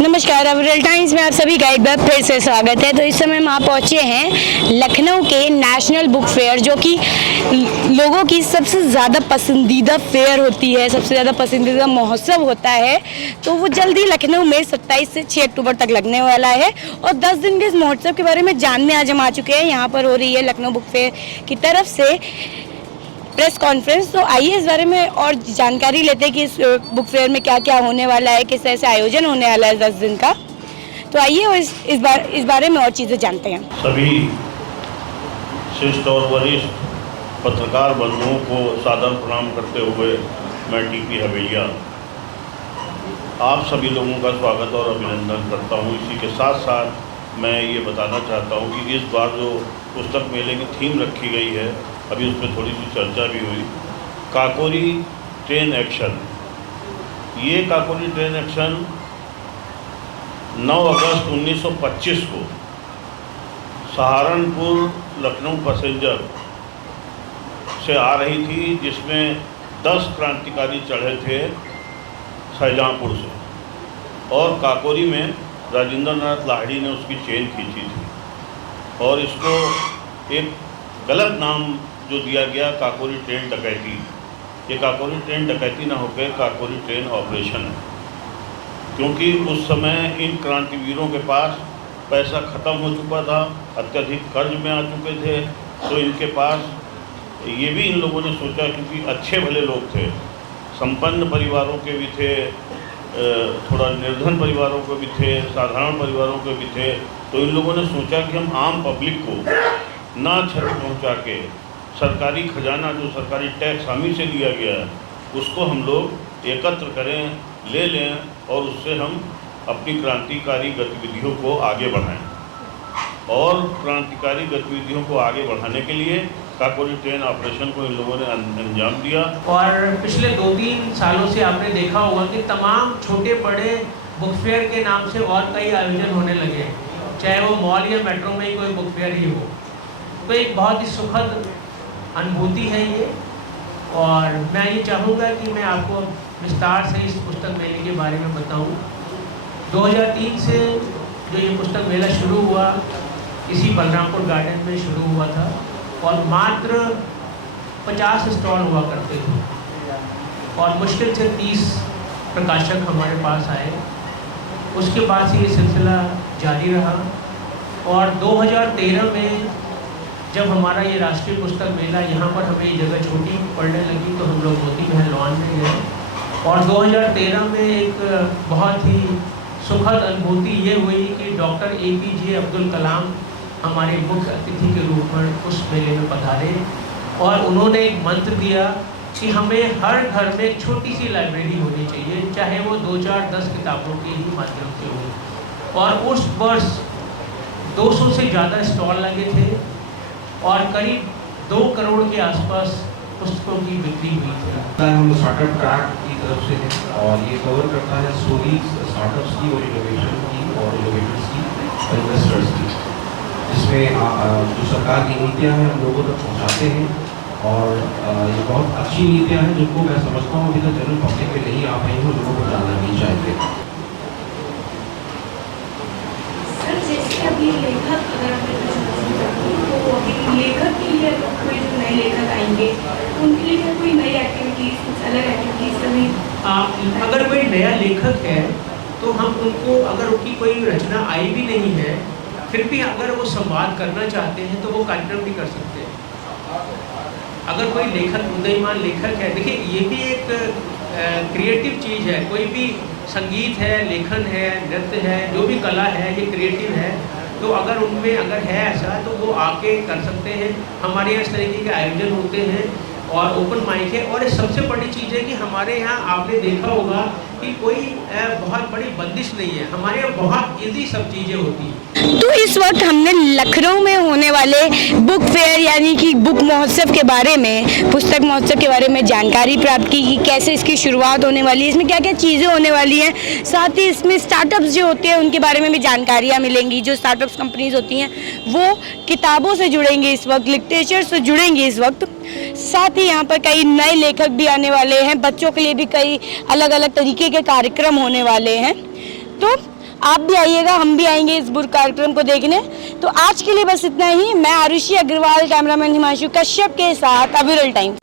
नमस्कार, अवरल टाइम्स में आप सभी का एक बार फिर से स्वागत है। तो इस समय हम आप पहुँचे हैं लखनऊ के नेशनल बुक फेयर, जो कि लोगों की सबसे ज़्यादा पसंदीदा फेयर होती है, सबसे ज़्यादा पसंदीदा महोत्सव होता है। तो वो जल्दी लखनऊ में 27 से 6 अक्टूबर तक लगने वाला है और 10 दिन के इस महोत्सव के बारे में जानने आज हम आ चुके हैं। यहाँ पर हो रही है लखनऊ बुक फेयर की तरफ से प्रेस कॉन्फ्रेंस। तो आइए इस बारे में और जानकारी लेते हैं कि इस बुक फेयर में क्या क्या होने वाला है, किस तरह से आयोजन होने वाला है 10 दिन का। तो आइए और इस बारे में और चीज़ें जानते हैं। सभी शिष्ट और वरिष्ठ पत्रकार बंधुओं को सादर प्रणाम करते हुए मैं टीपी हवेलिया आप सभी लोगों का स्वागत और अभिनंदन करता हूँ। इसी के साथ साथ मैं ये बताना चाहता हूँ कि इस बार जो पुस्तक मेले की थीम रखी गई है, अभी उस पर थोड़ी सी चर्चा भी हुई, काकोरी ट्रेन एक्शन। ये काकोरी ट्रेन एक्शन 9 अगस्त 1925 को सहारनपुर लखनऊ पैसेंजर से आ रही थी, जिसमें 10 क्रांतिकारी चढ़े थे शाहजहाँपुर से, और काकोरी में राजेंद्र नाथ लाहिड़ी ने उसकी चेन खींची थी और इसको एक गलत नाम जो दिया गया काकोरी ट्रेन डकैती। ये काकोरी ट्रेन डकैती ना होकर काकोरी ट्रेन ऑपरेशन है, क्योंकि उस समय इन क्रांतिवीरों के पास पैसा ख़त्म हो चुका था, अत्यधिक कर्ज में आ चुके थे। तो इनके पास ये भी इन लोगों ने सोचा, क्योंकि अच्छे भले लोग थे, संपन्न परिवारों के भी थे, थोड़ा निर्धन परिवारों के भी थे, साधारण परिवारों के भी थे। तो इन लोगों ने सोचा कि हम आम पब्लिक को ना क्षति पहुंचा के सरकारी खजाना, जो सरकारी टैक्स हामी से लिया गया है, उसको हम लोग एकत्र करें, ले लें और उससे हम अपनी क्रांतिकारी गतिविधियों को आगे बढ़ाएं। और क्रांतिकारी गतिविधियों को आगे बढ़ाने के लिए काकोरी ट्रेन ऑपरेशन को इन लोगों ने अंजाम दिया। और पिछले 2-3 सालों से आपने देखा होगा कि तमाम छोटे बड़े बुक फेयर के नाम से और कई आयोजन होने लगे, चाहे वो मॉल या मेट्रो में ही कोई बुक फेयर ही हो। तो एक बहुत ही सुखद अनुभूति है ये, और मैं ये चाहूँगा कि मैं आपको विस्तार से इस पुस्तक मेले के बारे में बताऊँ। 2003 से जो ये पुस्तक मेला शुरू हुआ, इसी बलरामपुर गार्डन में शुरू हुआ था और मात्र 50 स्टॉल हुआ करते थे और मुश्किल से 30 प्रकाशक हमारे पास आए। उसके बाद से ये सिलसिला जारी रहा और 2013 में जब हमारा ये राष्ट्रीय पुस्तक मेला, यहाँ पर हमें ये जगह छोटी पड़ने लगी, तो हम लोग मोती महल लॉन में गए और 2013 में एक बहुत ही सुखद अनुभूति ये हुई कि डॉक्टर APJ अब्दुल कलाम हमारे मुख्य अतिथि के रूप में उस मेले में पधारे और उन्होंने एक मंत्र दिया कि हमें हर घर में एक छोटी सी लाइब्रेरी होनी चाहिए, चाहे वो 2-4-10 किताबों के ही माध्यम से हो। और उस वर्ष 200 से ज़्यादा स्टॉल लगे थे और करीब 2 करोड़ के आसपास पुस्तकों की बिक्री हुई थी। हम स्टार्टअप ट्रैक की तरफ से हैं और ये कवर करता है स्टोरीज स्टार्टअप्स की और इनोवेशन की और इनोवेटर्स की और इन्वेस्टर्स की, जिसमें जो सरकार की नीतियाँ हैं हम लोगों तक पहुँचाते हैं। और ये बहुत अच्छी नीतियाँ हैं जिनको मैं समझता हूँ अभी तक जनरल पब्लिक में नहीं आ पाई हूँ, लोगों को जानना नहीं चाहिए। सर, जैसे अभी लेखक, अगर तो अभी लेखक के लिए कोई जो नए लेखक आएंगे उनके लिए कोई नई एक्टिविटीज़, कुछ अलग एक्टिविटीज़ कभी? अगर कोई नया लेखक है तो हम उनको, अगर उनकी कोई रचना आई भी नहीं है, फिर भी अगर वो संवाद करना चाहते हैं तो वो कार्यक्रम भी कर सकते हैं। अगर कोई लेखक, उदयमान लेखक है, देखिए ये भी एक क्रिएटिव चीज़ है। कोई भी संगीत है, लेखन है, नृत्य है, जो भी कला है, ये क्रिएटिव है। तो अगर उनमें अगर है ऐसा तो वो आके कर सकते हैं। हमारे यहाँ इस तरीके के आयोजन होते हैं और ओपन माइक है। और सबसे बड़ी चीज़ है कि हमारे यहाँ आपने देखा होगा कि कोई बहुत बड़ी बंदिश नहीं है, हमारे यहाँ बहुत ईजी सब चीज़ें होती हैं। तो इस वक्त हमने लखनऊ में होने वाले बुक फेयर यानी कि बुक महोत्सव के बारे में, पुस्तक महोत्सव के बारे में जानकारी प्राप्त की कि कैसे इसकी शुरुआत होने वाली है, इसमें क्या क्या चीज़ें होने वाली हैं। साथ ही इसमें स्टार्टअप्स जो होते हैं उनके बारे में भी जानकारियाँ मिलेंगी। जो स्टार्टअप्स कंपनीज होती हैं वो किताबों से जुड़ेंगी, इस वक्त लिटरेचर से जुड़ेंगी इस वक्त। साथ ही यहाँ पर कई नए लेखक भी आने वाले हैं, बच्चों के लिए भी कई अलग अलग तरीके के कार्यक्रम होने वाले हैं। तो आप भी आइएगा, हम भी आएंगे इस बुक कार्यक्रम को देखने। तो आज के लिए बस इतना ही। मैं आरुषि अग्रवाल, कैमरामैन हिमांशु कश्यप के साथ अविरल टाइम्स।